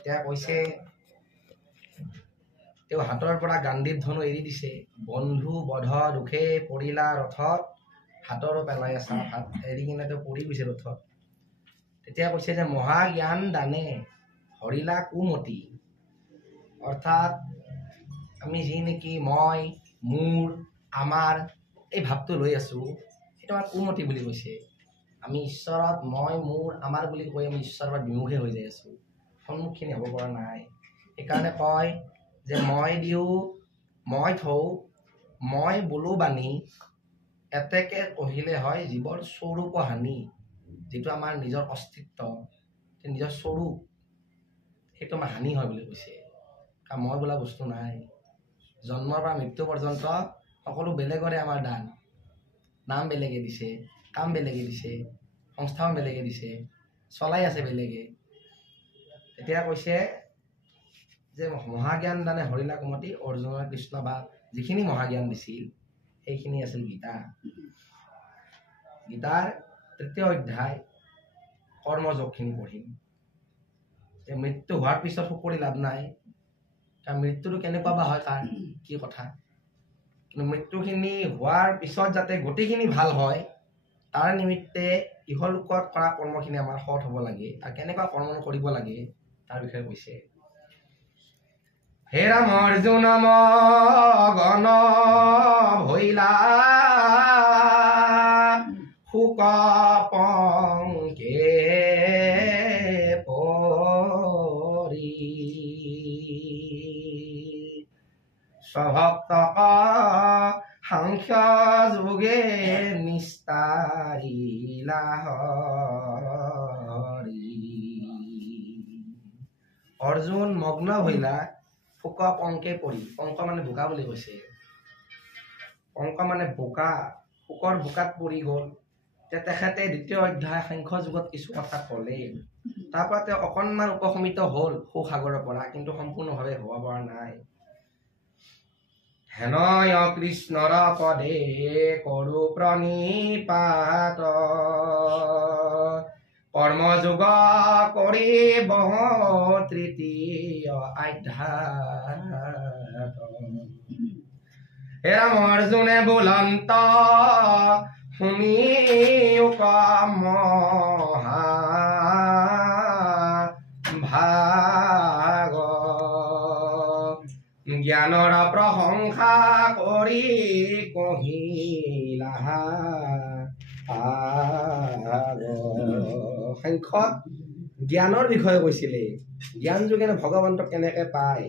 এতিয়া কৈছে তেওঁ হাতৰ পৰা গান্ধীৰ ধনু এৰি দিছে, বন্ধু বধ দুখে পৰিলা ৰথত, হাতৰো পেলাই চাহ হাত এৰি কিনে তেওঁ পৰি গৈছে ৰথত। তেতিয়া কৈছে যে মহাজ্ঞান দানে হৰিলা কুমতি, অৰ্থাৎ আমি যি নেকি মই মোৰ আমাৰ এই ভাৱটো লৈ আছো, সেইটো আমাৰ কুমতি বুলি কৈছে। আমি ঈশ্বৰত মই মোৰ আমাৰ বুলি কৈ আমি ঈশ্বৰৰ পৰা বিমুখে হৈ যাই আছো, সন্মুখীন হ'ব পৰা নাই। সেইকাৰণে কয় যে মই দিও মই থওঁ মই বোলো বাণী, এতেকে কহিলে হয় জীৱৰ স্বৰূপ হানি। যিটো আমাৰ নিজৰ অস্তিত্ব, নিজৰ স্বৰূপ, সেইটো আমাৰ হানি হয় বুলি কৈছে। কাৰণ মই বোলা বস্তু নাই। জন্মৰ পৰা মৃত্যু পৰ্যন্ত সকলো বেলেগৰে আমাৰ দান। নাম বেলেগে দিছে, কাম বেলেগে দিছে, সংস্থাপন বেলেগে দিছে, চলাই আছে বেলেগে। তেতিয়া কৈছে যে মহাজ্ঞান দানে হৰিলা কুমতি, অৰ্জুনৰ কৃষ্ণ বা যিখিনি মহাজ্ঞান দিছিল সেইখিনি আছিল গীতা। গীতাৰ ৩য় অধ্যায় কৰ্মযোগখিনি পঢ়িম। যে মৃত্যু হোৱাৰ পিছত সুখ কৰি লাভ নাই, কাৰণ মৃত্যুটো কেনেকুৱা বা হয় কাৰ কি কথা। কিন্তু মৃত্যুখিনি হোৱাৰ পিছত যাতে গোটেইখিনি ভাল হয়, তাৰ নিমিত্তে ইহলোকত কৰা কৰ্মখিনি আমাৰ সৎ হ'ব লাগে। আৰু কেনেকুৱা কৰ্ম কৰিব লাগে তাৰ বিষয়ে কৈছে। হে ৰাম অৰ্জুন মগন ভৈলা, শোক পংকে পৰি, স্বভক্তক সাংখ্য যোগে নিস্তাৰিলা হৰি। অৰ্জুন মগ্ন হইলা শোক পংকে পৰি, পংক মানে বোকা বুলি কৈছে। পংক মানে বোকা, শোকৰ বোকাত পৰি গ'ল। তেখেতে ২য় অধ্যায় সাংখ্য যুগত কিছু কথা ক'লে, তাৰ পৰা তেওঁ অকণমান উপশমিত হ'ল সুসাগৰৰ পৰা, কিন্তু সম্পূৰ্ণভাৱে হ'ব পৰা নাই। হেনয় কৃষ্ণৰ পদে কৰো প্ৰণিপাত, কৰ্মযোগ কৰি বহ ৩য় অধ্যায়। হে ৰাম অৰ্জুনে বুলন্ত শুনি মহা ভাগ, জ্ঞানৰ প্ৰশংসা কৰি কহিলা সাংখ্যত জ্ঞানৰ বিষয়ে কৈছিলে। জ্ঞান যোগেৰে ভগৱন্তক কেনেকে পায়